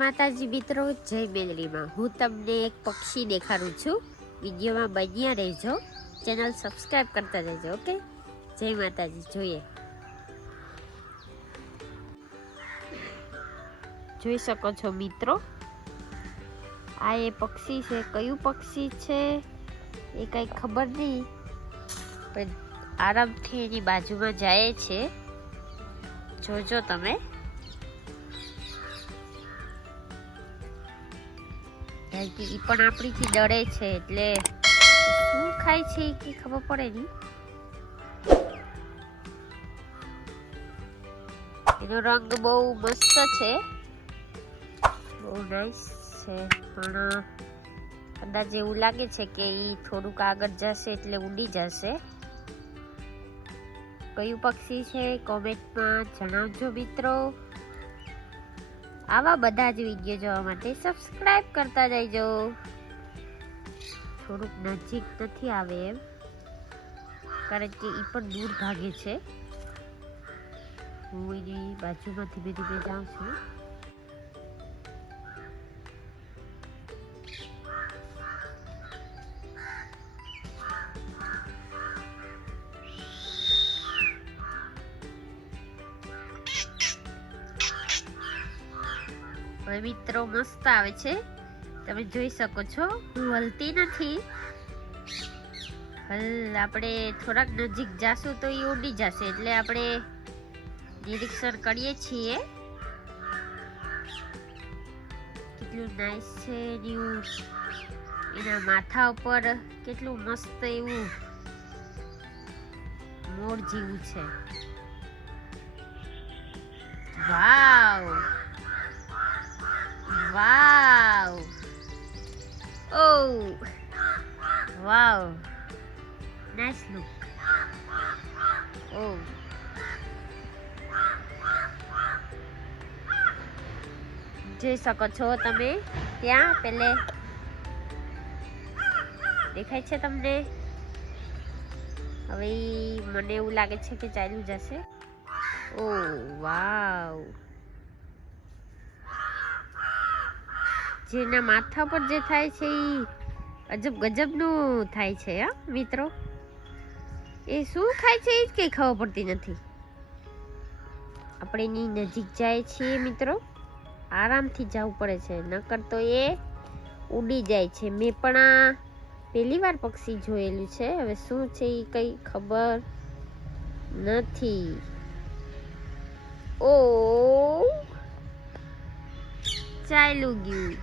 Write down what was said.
માતાજી મિત્રો, જય મેલડીમાં હું તમને એક પક્ષી દેખાડું છું. વિડીયોમાં બન્યા રહેજો, ચેનલ સબસ્ક્રાઈબ કરતા રહેજો. ઓકે, જય માતાજી. જોઈએ, જોઈ શકો છો મિત્રો, આ એ પક્ષી છે. કયું પક્ષી છે એ કઈ ખબર નહીં, પણ આરામથી એની બાજુમાં જાય છે. જોજો તમે. ઈ પણ આપણીથી ડરે છે, એટલે શું ખાય છે કે ખબર પડે નહીં. એનો રંગ બહુ મસ્ત છે, બહુ નાઈસ છે, પણ કદાચ એવું લાગે છે કે ઈ થોડુંક આગળ જશે એટલે ઉડી જશે. કયું પક્ષી છે કોમેન્ટમાં જણાવજો મિત્રો. આવા બધા જ વિડીયો જોવા માટે સબસ્ક્રાઇબ કરતા જજો. થોડુંક નજીક નથી આવે એમ, કારણ કે ઈ પણ દૂર ભાગે છે. હું એની બાજુમાં ધીમે ધીમે જાઉં છું. હવે મિત્રો મસ્ત આવે છે, તમે જોઈ શકો છો. હું હલતી નથી. આપણે થોડાક નજીક જાશું તો એ ઉડી જશે, એટલે આપણે નિરીક્ષણ કરીએ છીએ. કેટલું નાઈસ છે. એના માથા ઉપર કેટલું મસ્ત એવું મોર જેવું છે. વાવ વાવ, oh wow, nice look. Oh, જોઈ શકો છો તમે. ત્યાં પેલે દેખાય છે તમને. હવે મને એવું લાગે છે કે ચાલ્યું જશે. oh wow, જેના માથા પર જે થાય છે એ અજબ ગજબનું થાય છે. હા મિત્રો, એ શું ખાય છે એ જ કંઈ ખબર પડતી નથી. આપણે એની નજીક જાય છીએ મિત્રો, આરામથી જવું પડે છે, નકર તો એ ઉડી જાય છે. મેં પણ આ પહેલી વાર પક્ષી જોયેલું છે. હવે શું છે એ કંઈ ખબર નથી. ઓ ચાલ્યું ગયું.